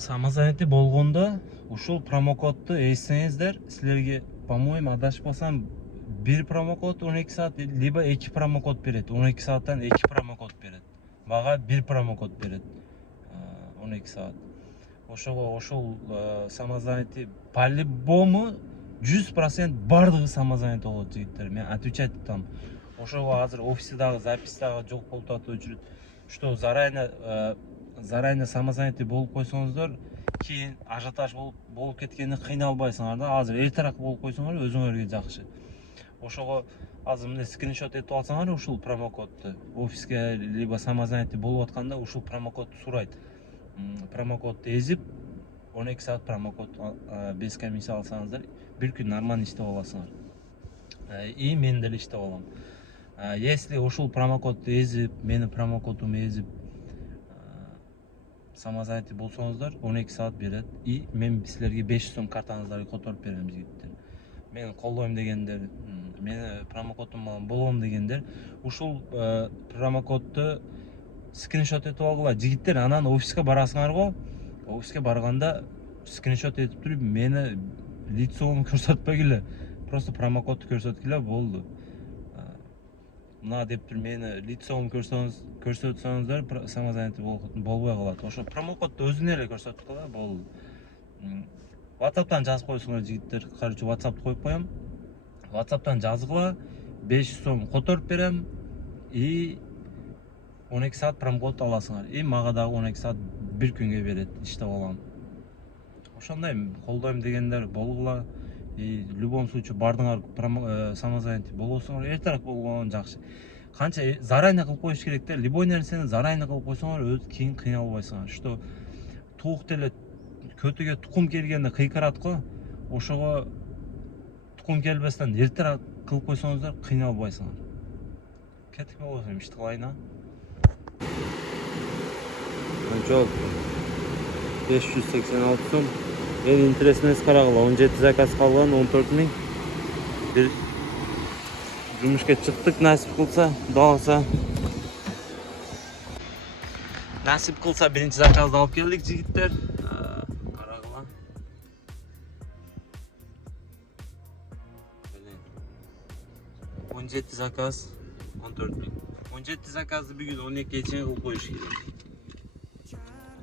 Самозанятый болгондо ушул промокодду эстеңиздер. Силерге, по-моему, адашпасам, бир промокод 12 саат, либо 2 промокод берет. 12 сааттан 2 промокод берет. Мага бир промокод берет. 12 саат. Ошого ошол самозанятый по-любому 100% бардыгы самозанятый болот жигиттер. Мен отвечать этем. Ошого азыр офистагы запистагы жок болуп атып жүрүт. Что заранее самозанятый болуп койсоңуздар, кийин ажиотаж болуп кеткенде кыйналбайсыңар да. Азыр эртерээк болуп койсоңор өзүңөргө жакшы. Ошого азыр мындай скриншот этип алсаңар ушул промокодду офиске либо самозанятый болуп атканда ушул промокодду сурайт. Промокодду эзип 12 саат промокод без комиссия алсаңыздар, бир күн нормально иштеп аласыңар. И мен деле иштеп алам. Если ушул промокодду эзип, менин промокодумду эзип самозанятый болсоңуздар 12 саат берет. И мен силерге 500 сом картаңыздарды которуп берем жигиттер. Мен колдойм дегендер, мен промокодум менен болом дегендер, ушул промокодду скриншот этип алгыла жигиттер. Анан офиске барасыңар го. Офиске барганда скриншот этип туруп, мени лицоомду көрсөтпөгүлө. Просто промокодду көрсөткүлө болду. Мына деп туруп мени лицоомду көрсөтсөңүздөр самозанятый болбой калат. Ошо промокодду өзүнө эле көрсөткүлө болду. WhatsApp'tan жазып койсоңор жигиттер, короче, WhatsApp'ты коюп коем. WhatsApp'tan жазгыла, 500 сом которуп берем и 12 саат промокод аласыңар. И мага дагы 12 саат бир күнгө берет, иштеп алам. Ошондой колдойм дегендер болгула. И в любом случае бардыңар самозанятый болосуңар, эртерээк болгон жакшы. Канча заранее кылып коюш керек да. Любой нерсени заранее кылып койсоңор, өз кийин кыйналбайсыңар. Что тук деле көтүгө тукум келгенде кыйкырат го. Ошого тукум келбестен эртерээк кылып койсоңуздар, кыйналбайсыңар. Кетип болсом ишти кылайын. Кончол 586 сом. Эн интереснеси карагыла, 17 заказ калган, 14 миң. Бир жумушка чыктык, насип кылса, далса. Насип кылса биринчи заказды алып келдик жигиттер. Карагыла. 17 заказ, 14 миң. 17 заказды бүгүн 12 чейин кылып коюш керек.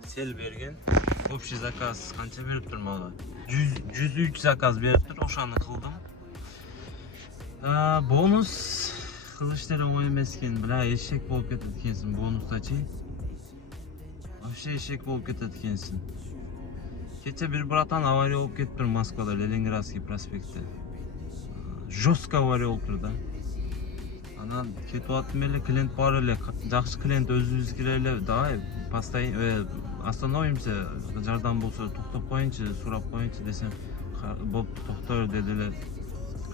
Сел берген. Общий заказ канча берип тур мага? 103 заказ берип тур, ошаны кылдым. Бонус кылыш деле оңой эмес экен. Бля, эшек болуп кетет экенсиң бонустачы. Вообще эшек болуп кетет экенсиң. Кече бир братан авария болуп кетиптир Москвада, Ленинградский проспектте. Жестко авария болуп тур да. Анан кетип аттым эле, клиент бар эле, жакшы клиент өзүбүзгө эле, давай постоянно остановимся, жардам болсо токтоп коюнчу, сурап коюнчу десем, болуп токтор деди эле.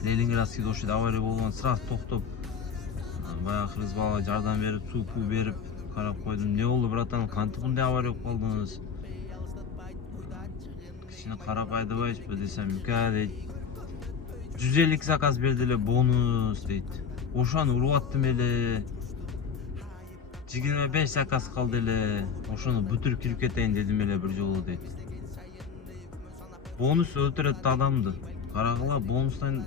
Ленинградский дошуйт авария болгон, сразу токтоп, баягы кыргыз бала жардам берип, суу берип карап койдум. Не болду, братан, кантип мындай авария болуп калдыңыз? Кичине карап айдабайсызбы десем, дейт. 152 заказ берди эле, бонус дейт. Ошону уруп аттым эле. 25 заказ калды эле. Ошону бүтүрүп кирип кетейин дедим эле бир жолу дейт. Бонус өлтүрөт адамды. Карагыла, бонустан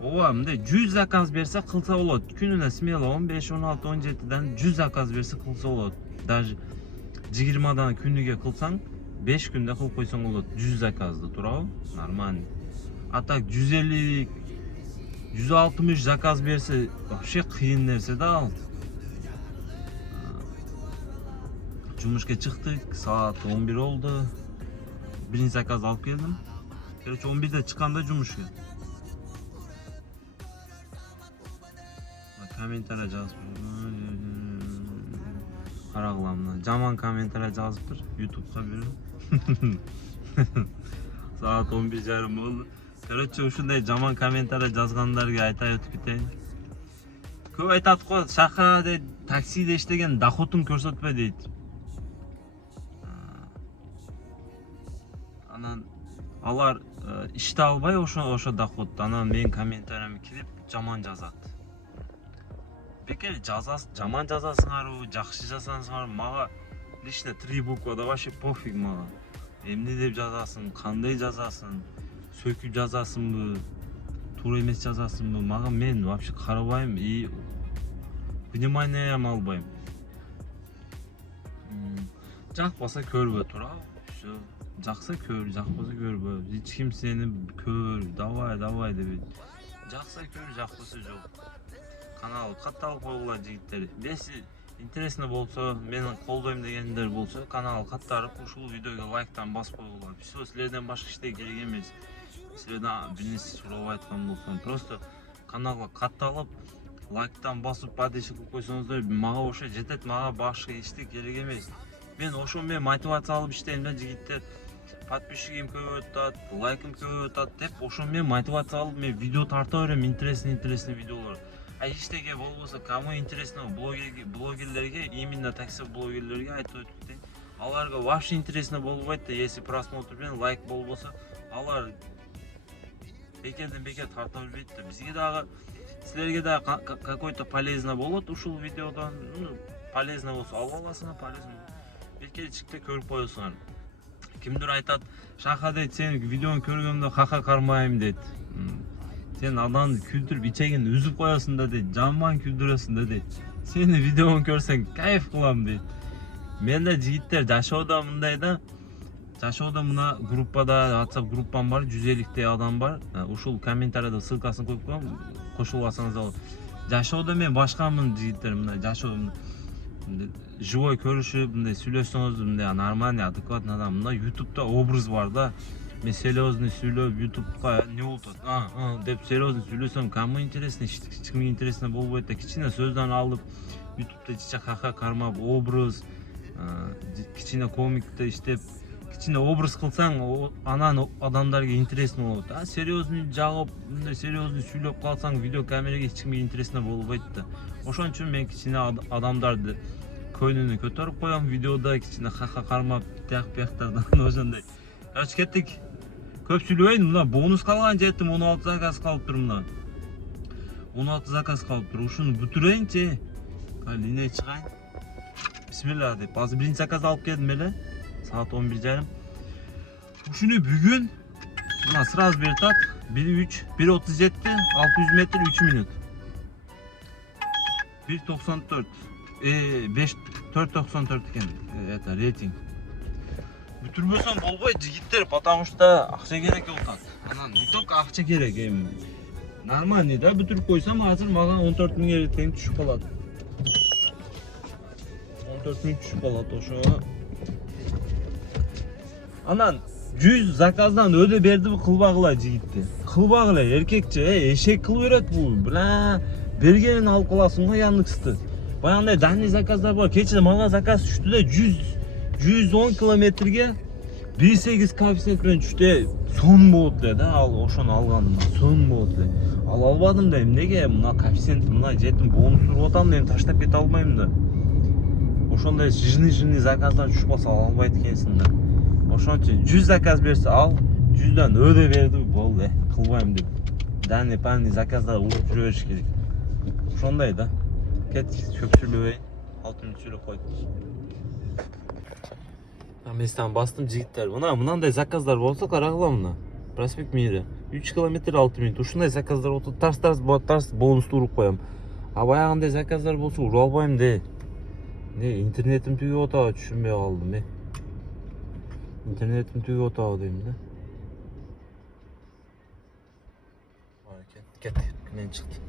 ооба мындай 100 заказ берсе кылса болот. Күнүнө смело 15, 16, 17дан 100 заказ берсе кылса болот. Даже 20дан күнүгө кылсаң 5 күндө кылып койсоң болот 100 заказды, туурабы? Нормально. А так 150, 160 заказ берсе вообще кыйын нерсе да ал. Жумушка чыктык, саат 11 болду. Биринчи заказ алып келдим. Короче, 11-де чыкканда жумушка. Комментарий жазып. Карагыла мына жаман комментарий жазыптыр YouTube'га берем. Саат 11:30 болду. Короче, ушундай жаман комментарий жазгандарга айтып өтүп кетейин. Көп айтат го, шахарда таксиде иштеген доходун көрсөтпө дейт. Анан алар иште албай ошо доходду, анан менин комментариями кирип жаман жазат. Бекер жаман жазасыңарбы, жакшы жазасыңарбы, мага лично 3 буквада вообще пофиг мага. Эмне деп жазасың, кандай жазасың, сөкүп жазасыңбы, туура эмес жазасыңбы, мага мен вообще карабайм и вниманием албайм. Жакпаса көрбө туурабы? Всё. Жакса көр, жакпаса көрбө. Эч ким сени көр, давай дебейт. Жакса көр, жакпаса жок. Канал катталып койгула жигиттер. Если интересно болсо, мени колдойм дегендер болсо, канал каттарып, ушул видеого лайктан басып койгула. Всё, силерден башка эчтеке керек эмес. Силерден бир нерсе сурап айткан болсом, просто каналга катталып, лайктан басып, подписчик кылып койсоңуздар, мага ошо жетет, мага башка эчтеке керек эмес. Мен ошо менен мотивация алып иштейм да, жигиттер. Подписчигим көбөйүп атат, лайкым көбөйүп атат деп, ошо менен мотивация алып мен видео тарта берем, интересный видеолор. А эчтеке болбосо, кому интересно, блогерлерге, именно такси блогерлерге айтып өтүп, аларга вообще интересно болбойт да, если просмотр менен лайк болбосо, алар бекерден бекер тарта бербейт да. Бизге дагы, силерге дагы какой-то полезно болот ушул видеодон. Полезно болсо алып аласыңар, полезно. Бекерчикте көрүп коесуңар. Кимдир айтат, Шаха дейт, сен видеону көргөндө кака кармайм дейт. Сен адамды күлдүрүп ичегин үзүп коесуң да дейт, жаман күлдүрөсүң да дейт. Сени видеону көрсөң кайф кылам дейт. Мен да жигиттер жашоодо мындай да, жашоодо мына группада, WhatsApp группам бар, 150 адам бар. Ушул комментарийде ссылкасын коюп коем, кошулуп алсаңыз болот. Жашоодо мен башкамын жигиттер, мындай жашоодо живой көрүшүп, мындай сүйлөсөңүз, мындай нормальный, адекватный адам. Мына YouTube'да образ бар да. Мен серьезный сүйлөп, YouTube'га не болот, деп серьезный сүйлөсөм, кому интересно, эч кимге интересно болбойт да. Кичине сөздөн алып, YouTube'да жиче кака кармап, образ, кичине комикте иштеп, кичине образ кылсаң, анан адамдарга интересно болот. А серьезный жагып, мындай серьезный сүйлөп калсаң, видео камерага эч кимге интересно болбойт да. Ошон үчүн мен кичине адамдарды көйнүнө көтөрүп коем, видеода кичине кака кармап, тияк-бияктардан ошондой. Короче, кеттик. Көп сүйлөбөйүн, мына бонус калган жетим, 16 заказ калыптыр мына. 16 заказ калыптыр. Ушуну бүтүрөйүнчү. Линия чыгайын. Бисмилла деп. Азыр биринчи заказ алып келдим эле. Саат 11:30. Ушуну бүгүн мына сразу берип атат. 1:37, 600 метр 3 минут. 1:94. 4:94 экен. Это рейтинг. Бүтүрбөсөм болбойт жигиттер, потому что акча керек болуп атат. Анан не только акча керек, эми нормальный да, бүтүрүп койсом азыр мага 14 000 тең түшүп калат. 14 000 түшүп калат ошо. Анан 100 заказдан өдө бердиби кылбагыла жигиттер. Кылбагыла, эркекче, эшек кылып берет бул. Бла, бергенин алып каласың го Яндексти. Баягындай данный заказдар бар. Кечээ мага заказ түштү да 110 километрге 1,8 коэффициент менен түштү. Сон болот эле да, ал ошону алганыма. Сон болот эле. Ал албадым да, эмнеге? Мына коэффициент, мына жетим бонус туруп атам да, эми таштап кете албайм да. Ошондой жирный заказдар түшүп калса албайт экенсиң да. Ошон үчүн 100 заказ берсе ал, 100дан өдө берди, болду, кылбайм деп. Данный панный заказдар уруп жүрө бериш керек. Ошондой да. Кет, көп сүйлөбөйүн. 6 мүнөт сүйлөп койдум. Местан бастым жигиттер. Мынандай заказдар болсо карагыла мына. Проспект Мира. 3 километр 6 минут. Ушундай заказдар болсо тарс бонусту уруп коем. А баягындай заказдар болсо уруп албайм де. Не, интернетим түгөп атабы, түшүнбөй калдым, Интернетим түгөп атабы дейм да. Кет, күнөн чыкты.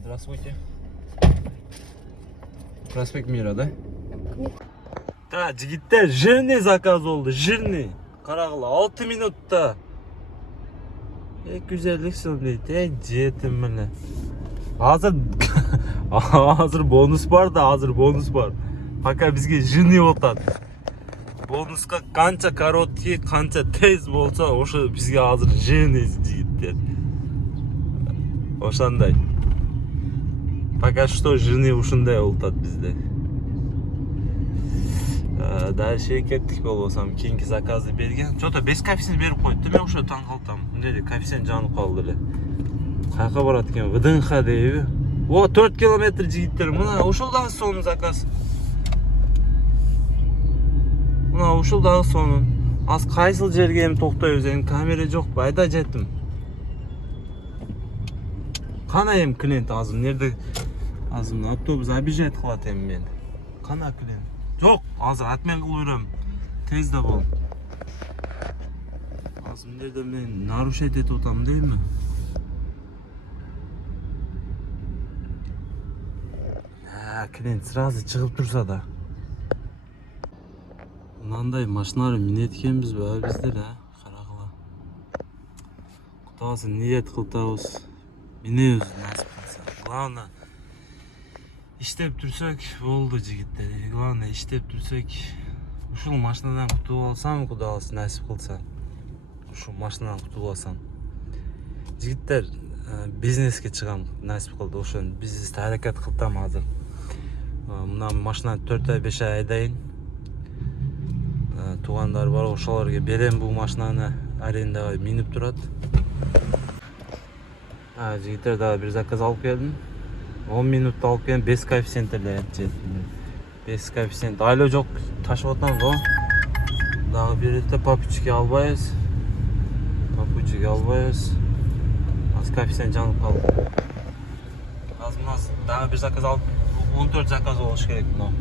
Здравствуйте. Проспект Мира, да? Да, жигиттер, жирный заказ болду, жирный. Карагыла, 6 минутта. 250 сом дейт, жетим эле. Азыр бонус бар да, бонус бар. Пока бизге жирный болуп атат. Бонуска канча короткий, канча тез болсо, ошо бизге азыр жирный жигиттер. Ошондой. Пока что жирный ушундай болуп атат бизде. Дальше кеттик болбосом, кийинки заказды берген. Чото 5 коэффициент берип коюпту, мен ошо таң калтам. Эмне коэффициент жанып калды эле. Каяка барат экен? ВДНХ дейби? О, 4 километр жигиттер. Мына ошол дагы сонун заказ. ушул дагы сонун. Az кайсыл жерге эми токтобуз, эми камера жокпу, айда жеттим. Кана эми клиент азыр нерде? Азыр мына автобус объезжать кылат эми мени. Кана клиент? Жок, азыр атмен кылып жүрөм. Тез да бол. Азыр мындайда мен нарушать этип атам дейми? Клиент сразу чыгып турса да. Мынандай машиналар минет экенбизби биздер, карагыла. Кудасы ниет кылтабыз. Минебиз насип кылса. Главное иштеп турсак болду жигиттер. Главное иштеп турсак. Ушул машинадан кутулуп алсам, Кудасы насип кылса. Ушул машинадан кутулуп алсам. Жигиттер, бизнеске чыгам насип кылды. Ошон бизнесте аракет кылтам азыр. Мына машинаны 4 ай 5 ай айдайын. Тугандар бар, ошолорго берем бул машинаны, арендага минип турат. Жигиттер дагы бир заказ алып келдим. 10 минутта алып келдим, 5 коэффициенттерде жетти. 5 коэффициент айло жок, ташып атам го. Дагы бир ирте папучки албайбыз. Az коэффициент жанып калды. Азыр мына дагы бир заказ алып 14 заказ болуш керек мына.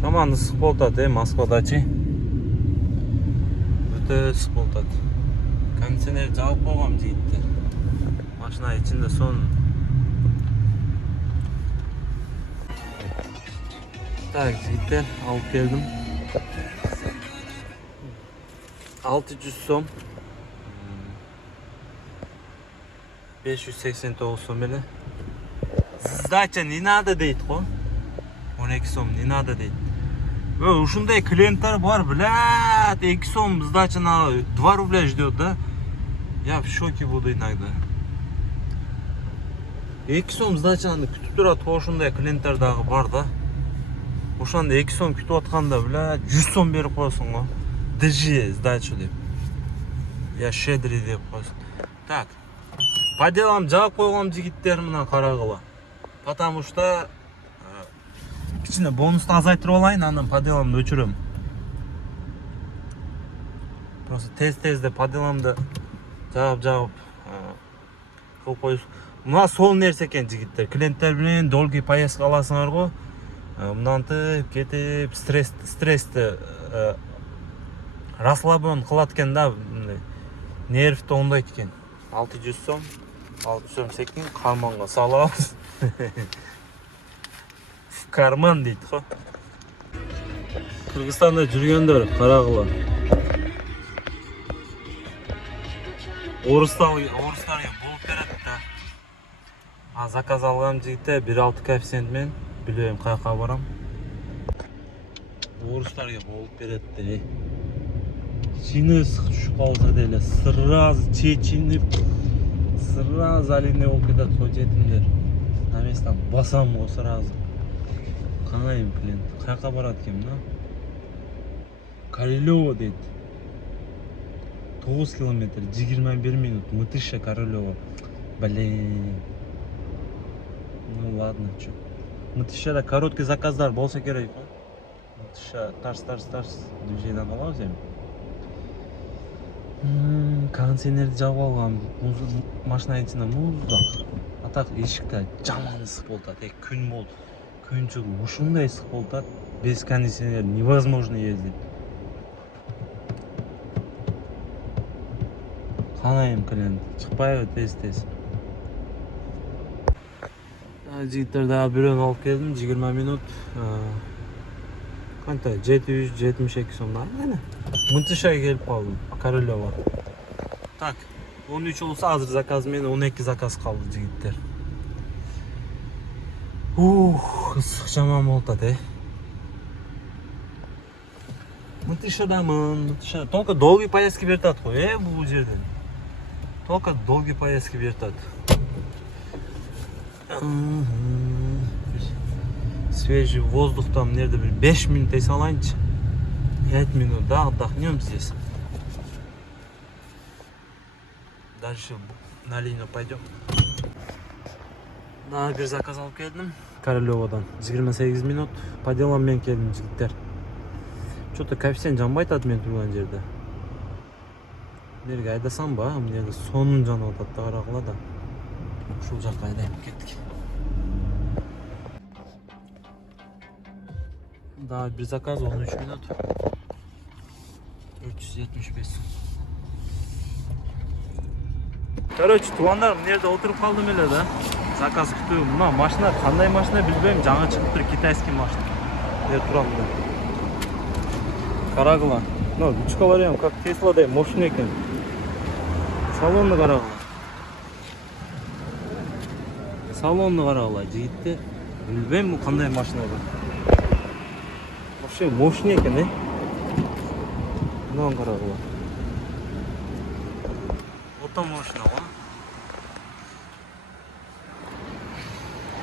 Таман ысык болуп атат, Москвадачы. Өтө ысык болуп атат. Кондиционер жабып койгом жигиттер. Машина ичинде сон. Так, жигиттер, алып келдим. 600 сом. 589 сом эле. Сдача не надо дейт го. 12 сом не надо дейт. Ушундай клиенттер бар, блядь, 2 сом сдача 2 рубля ждет, да? Я в шоке буду иногда. 2 сом сдачаны күтүп турат, ошондой клиенттер дагы бар да. Ошондо 2 сом күтүп атканда, блядь, 100 сом берип коесуң го. Держи сдачу деп. Я щедрый деп коесуң. Так. По делам жаап койгом жигиттер, мына карагыла. Потому что кичине бонусту азайтырып алайын, анан по деламды өчүрөм. Просто тез-тезде по деламды жаап кылып коюш. Мына сол нерсе экен жигиттер. Клиенттер менен долгий поездка аласыңар го. Мынантип кетип стрессти расслабон кылат экен да, нервти оңдойт экен. 600 сом. 600 сом секин карманга салабыз. В карман дейт го. Кыргызстанда жүргөндөр карагыла. Орустарга болуп берет да. Заказ алгам жигиттер 1.6 коэффициент менен билбейм каяка барам. Орустарга болуп берет де. Чини ысык түшүп калса деле сразу чечинип, сразу алине болуп кетет хотетимдер. На местан басам го сразу. Канайым клиент. Каяка барат экен мына? Королёво дейт. 9 километр, 21 минут. Мытыша Королёво. Блин. Ну ладно, чё. Мытышада короткий заказдар болса керек го. Мытыша тарс движениеден калабыз эми. Кондиционерди жабып алгам. Машинанын ичинде муздак. А так эшикте жаман ысык болуп атат. Күн болуп. Күн чыгып ушундай ысык болуп атат. Без кондиционера невозможно ездить. Канайым клиент. Чыкпайбы тез. Жигиттер дагы бирөөнү алып келдим. 20 минут. Канта 772 сомдон мына. Мынтышага келип калдым. Королёво. Так, 13 болсо азыр заказ менен 12 заказ калды жигиттер. Ысык жаман болуп атат, Мынтышадамын. Только долгий поездки берет го, бул жерден. Только долгий поездки берет. Свежий воздух там нерде бир 5 минут эс алайынчы. 5 минут, да, отдохнем здесь. Дальше на линию пойдем. Да, бир заказ алып келдим. Королевадан 28 минут по делам мен келдим жигиттер. Что-то коэффициент жанбай атат мен турган жерде. Берге айдасам ба, мына жерде сонун жанып атат да карагыла да. Ушул жакка айдайм кеттик. Да, bir заказ 13 минут. 375 сом. Короче, туугандар, мына жерде отуруп калдым эле да. Заказ күтүү. Мына машина кандай машина билбейм, жаңы чыгыптыр, китайский машина. Мына турам да. Карагыла. Ну, ручкалары как Тесладай мощный экен. Салонну карагыла. Салонну карагыла, жигитте. Билбейм, бул кандай машина бар. Вообще мощный экен, Мынаны карагыла. Ото машина го.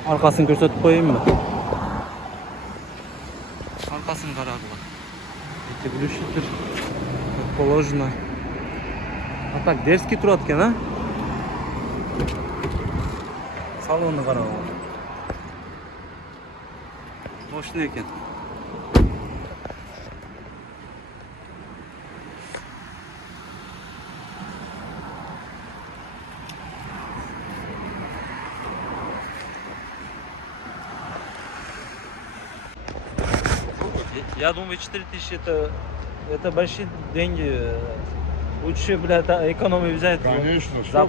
Аркасын көрсөтүп коеюнбу? Аркасын карагыла. Эти глушитель, как положено. А так дерзкий турат экен, а? Салонну карагыла. Мощный экен. Я думаю, 4000 это большие деньги. Лучше, блядь, экономию взять. Конечно, За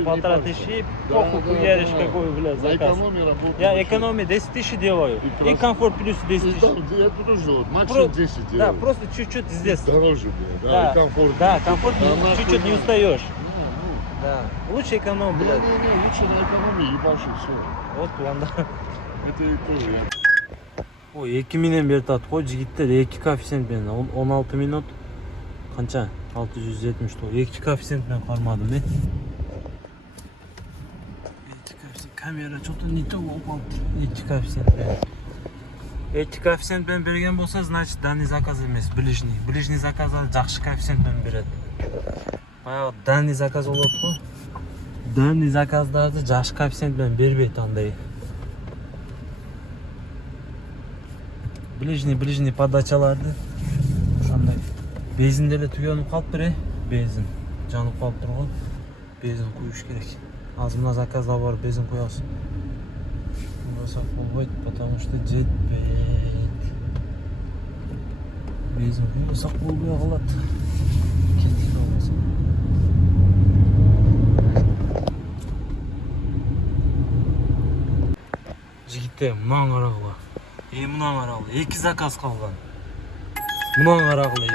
полтора тысячи. Похуй хуяришь какой, блядь, За заказ. экономию работаю. Я экономию 10 тысяч делаю. И комфорт плюс 10 тысяч. Я тоже делаю. Максимум 10 делаю. Да, просто чуть-чуть здесь. Дороже, блядь. Да, Да, и комфортно. да, комфортно, Да, чуть-чуть не нахуй, устаешь. Ну, Да. Лучше эконом, блядь. Не, лучше на экономии ебаши все. Вот анда. Это и то, я. Ой, 2 менен берип атат го жигиттер, 2 коэффициент менен 16 минут. Канча? 670 доллар. 2 коэффициент менен кармадым, 2 коэффициент. Камера что-то не то болуп калды. 2 коэффициент менен. 2 коэффициент менен берген болсо, значит, данный заказ эмес, ближний. Ближний заказдар жакшы коэффициент менен берет. Баягы данный заказ болот го. Данный заказдарды жакшы коэффициент менен бербейт андай. Ближний подачаларды ошондой безин деле түгөнүп калыптыр, безин жанып калыптыр го. Безин куюш керек. Азыр мына заказда бар безин куябыз. Болсо болбойт, потому что жетпейт. Безин куйсак болбой калат. Кеттик болсо. Жигиттер, мынаны карагыла. Мынаны карагыла. 2 заказ калган. Мынаны карагыла,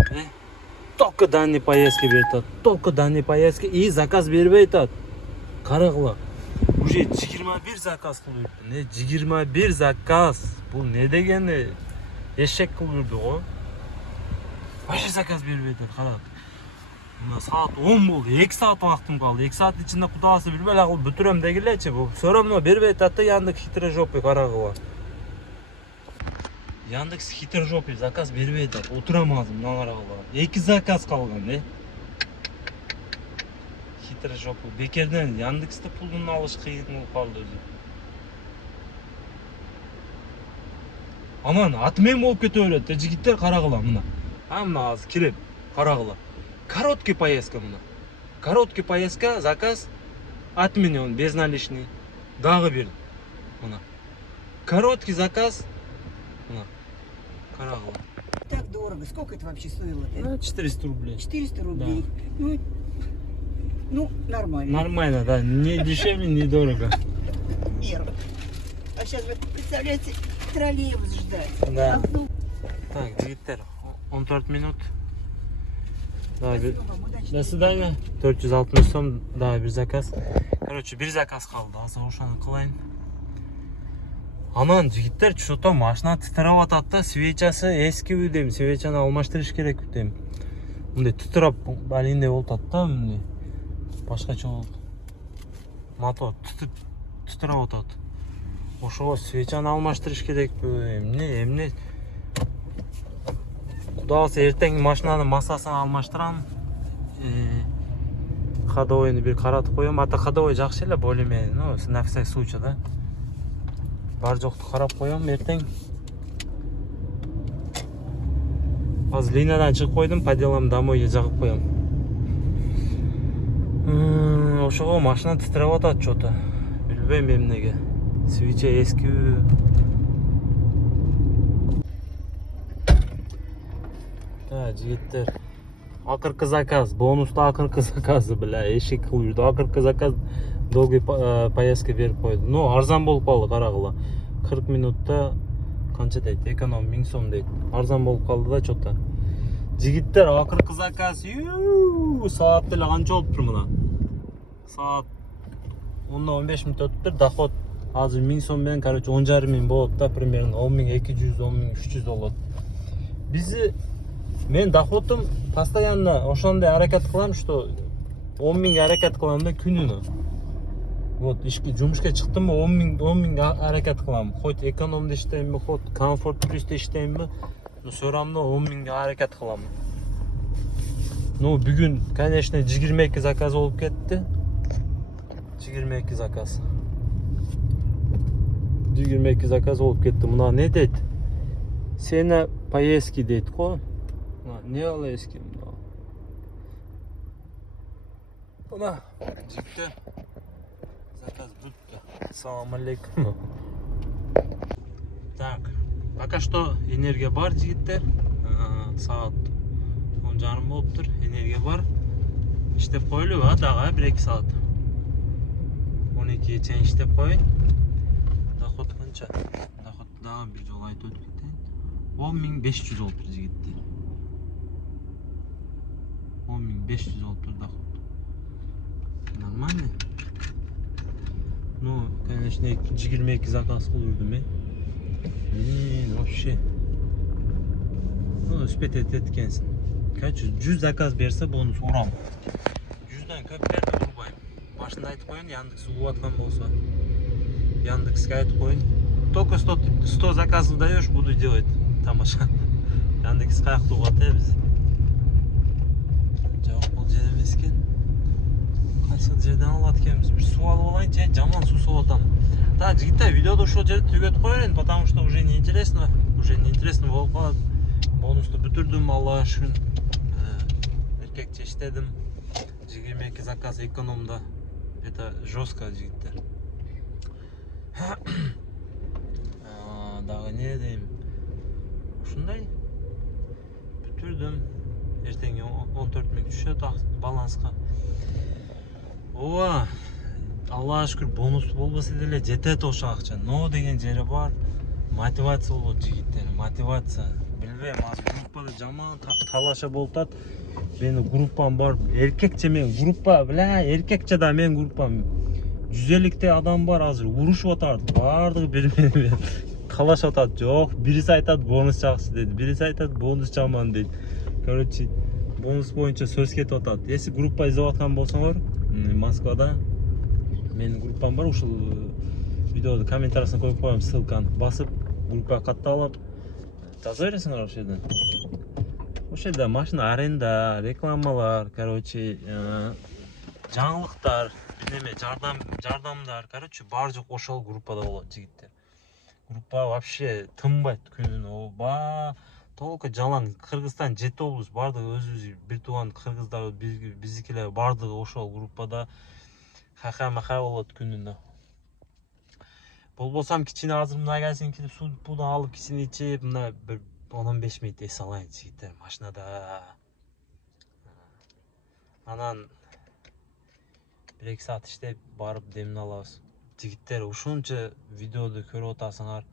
Только данный поездки берет. Только данный поездки и заказ бербей атат. Карагыла. Уже 21 заказ кылып, 21 заказ. Бул не дегени? Эшек кылып го. Вообще заказ бербей атат, карат. Мына саат 10 болду. 2 саат убактым калды. 2 саат ичинде кудасы билбей эле кылып бүтүрөм дегилечи. Бул всё равно бербей атат да, Яндекс хитрый жопой карагыла. Яндекс хитрый жопой заказ бербей атат. Отурам азыр мына карагыла. 2 заказ калган, Хитрый жопой. Бекерден Яндексте пулун алыш кыйын болуп калды өзү. Анан атмен болуп кете берет, жигиттер карагыла мына. Мына азыр кирем, карагыла. Короткий поездка мына. Короткий поездка, заказ отмен он без наличный. Дагы бир. Мына. Короткий заказ. Мына. Карагыла. Так дорого. Сколько это вообще стоило-то? 400 рублей. 400 рублей. Ну, нормально. Нормально, да. Не дешевле, не дорого. Мер. А сейчас вы представляете, троллейбус ждать. Да. Ну, Так, жигиттер, 14 минут. Да, спасибо вам, удачи. До свидания. 460 сом, да, bir заказ. Короче, bir заказ калды. Азыр ошону кылайын. Анан жигиттер, что-то машина титиреп атат да, свечасы эскиби дейм, свечаны алмаштырыш керек дейм. Мындай титиреп балинде болуп атат да, мындай. Башкача болуп. Мотор титиреп атат. Ошого свечаны алмаштырыш керекпи, эмне? Куда калса эртең машинанын массасын алмаштырам. Ходовойну бир каратып коем. Ата ходовой жакшы эле более-менее, на всякий случай, да. бар жоқты қарап қоямын ертең. Азыр линиядан шығып қойдым, по делам домой жағып қоямын. Ошого машина титиреп атат что-то. Билбейм эмнеге. Свеча эски. Да, жигиттер. Акыркы заказ, бонусту акыркы заказы, бля, эшик кылып жүрдү. Акыркы заказ долгий поездка берип койду. Ну, арзан болуп калды, карагыла. 40 минутта канча дейт? Эконом 1000 сом дейт. Арзан болуп калды да что-то. Жигиттер, акыркы заказ. Саат деле канча болуптур мына? Саат 10-15 минут өттүр. Доход азыр 1000 сом менен, короче, 10,5 миң болот да, примерно 10200, 10300 болот. Бизи мен доходым постоянно ошондой аракет кылам, что 10 миңге аракет кылам да күнүнө. Вот, жумушка чыктымбы 10 миң аракет кылам. Хоть экономда иштеймби, хоть комфорт плюсте иштеймби, но все равно 10 миңге аракет кылам. Ну, бүгүн, конечно, 22 заказ болуп кетти. 22 заказ. 22 заказ болуп кетти. Мына не дейт? Сена поездки дейт го. Не алайсың мына? Мына жигиттер. Заказ бүтті. Ассаламу алейкум. Так, пока что энергия бар, жигиттер. Саат 10:30 болуптур. Энергия бар. Иштеп коелу, дагы 1-2 саат. 12-ге чейин иштеп коеюн. Доход канча? Доход дагы бир жолу айтып өтүп кетейин. 10500 болуптур, жигиттер. 10500 болуптур доход. Нормально. Ну, конечно, 22 заказ кылдым, вообще. Ну, успеть эткенсин. Короче, 100 заказ берсе бонус урам. 100дан көп берди, урбайм. Башында айтып коюн, Яндекс угуп аткан болсо. Яндекске айтып коюн. Только 100 заказов даешь, буду делать тамаша. Яндекс каякта угат биз. Жок, бул жер эмес экен. Кайсы жерден алат экенбиз? Бир суу алып алайын, же жаман суу сулап атам. Да, жигиттер, видеоду ушул жерде түгөтүп коеюн, потому что уже не интересно болуп калат. Бонусту бүтүрдүм, Аллага шүкүр. Эркекче иштедим. 22 заказ экономда. Это жестко, жигиттер. Дагы не дейм? Ушундай бүтүрдүм. Эртеңге 14 миң түшөт баланска. Ооба, Аллага шүкүр, бонус болбосо деле жетет ошо акча. Но деген жери бар. Мотивация болот, жигиттер, мотивация. Билбейм, азыр группада жаман талаша болуп атат. Менин группам бар. Эркекче мен группа, эркекче да мен группам. 150 адам бар азыр, урушуп атат. Бардыгы бири-бири талашып атат. Жок, бириси айтат бонус жакшы дейт, бириси айтат бонус жаман дейт. Короче, бонус боюнча сөз кетип атат. Если группа изеп аткан болсоңор, Москвада менин группам бар, ушул видеоду комментариясына коюп коем, ссылканы басып, группага катталып жаза бересиңер ошол жерден. Ошол жерде машина аренда, рекламалар, короче, жаңылыктар, неме, жардамдар, короче, бар жок ошол группада болот, жигиттер. Группа вообще тынбайт күнүнө, оба, толку жалаң. Кыргызстан 7 облус, бардыгы өзүбүз бир тууган кыргыздар, биздикилер бардыгы ошол группада хаха-маха болот күнүнө. Болбосам кичине азыр магазин кирип суудан алып кичине ичип, мына бир 10-15 минут эс алайын, жигиттер, машинада. Анан 1-2 саат иштеп барып демин алабыз. Жигиттер, ушунча видеоду көрүп атасыңар,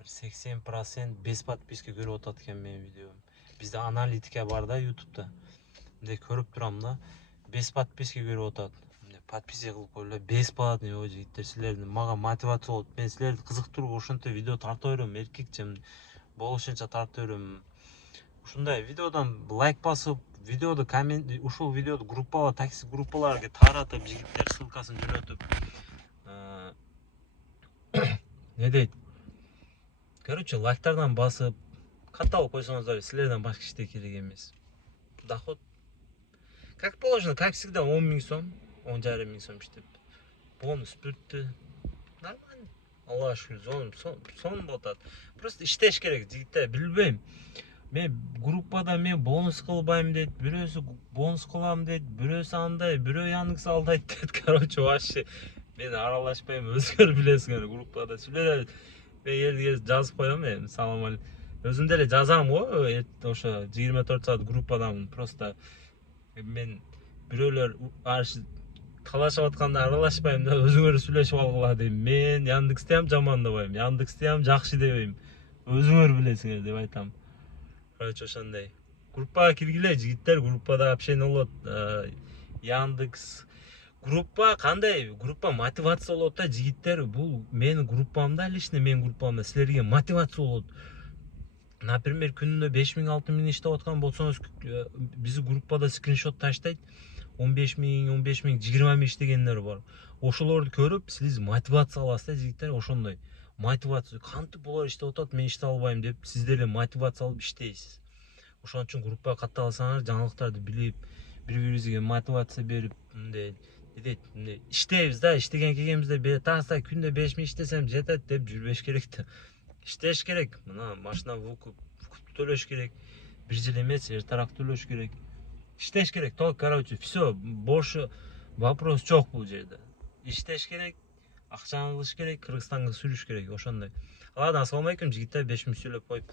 бир 80% без подписка көрүп атат экен менин видеом. Бизде аналитика бар да YouTube'да. Мындай көрүп турам да, без подписка көрүп атат. Подписка кылып койло, бесплатный, жигиттер, силердин мага мотивация болот. Мен силерди кызыктырып ушунча видео тартып берем, эркекче болушунча тартып берем. Ушундай видеодан лайк басып, видеоду коммент, ушул видеоду группалар, такси группаларга таратып, жигиттер, ссылкасын жөнөтүп, не дейт? Короче, лайктардан басып, катталып койсоңуздар, силерден башка эч керек эмес. Доход как положено, как всегда, 10 000 сом, 10,5 миң сом иштеп. Бонус бүтті. Нормально. Алла шүкүр сон болуп атат. Просто иштеш керек жигиттер, билбейм. Мен группада мен бонус кылбайм дейт, бирөөсү бонус кылам дейт, бирөөсү андай, бирөө Яндекс алдайт дейт. Короче, вообще мен аралашпайм, өзүңөр билесиңер, группада сүйлөп мен жерге жазып коем, салам алейкум. Өзүм деле жазам го, ошо 24 саат группадамын. Просто мен бирөөлөр талашып атканда аралашпайм да, өзүңөр сүйлөшүп алгыла дейм. Мен Яндексти ham жамандабайм, Яндексти ham жакшы дебейм. Өзүңөр билесиңер деп айтам. Короче, ошондой. Группага киргиле жигиттер, группада общение болот. Яндекс группа кандай? Группа мотивация болот да, жигиттер. Бул менин группамда, лично менин группамда силерге мотивация болот. Например, күнүнө 5000-6000 иштеп аткан болсоңуз, биз группада скриншот таштайт. 15000, 15000, 20000 иштегендер бар. Ошолорду көрүп, сиз мотивация аласыз да, жигиттер, ошондой. Мотивация, кантип булар иштеп атат, мен иштей албайм деп, сиз деле мотивация алып иштейсиз. Ошон үчүн группага катталсаңар, жаңылыктарды билип, бири-бирибизге мотивация берип, мындай иштейбиз да, иштеген келгенбизде таса күндө 5000 иштесем жетет деп жүрбөш керек да. Иштеш керек. Мына машина вукуп төлөш керек. Бир жыл эмес, эртерээк төлөш керек. Иштеш керек. То, короче, все, больше вопрос жок бул жерде. Иштеш керек, акчаны кылыш керек, Кыргызстанга сүрүш керек, ошондой. Ладно, ассаламу алейкум жигиттер, 5 мүнөт сүйлөп коюп.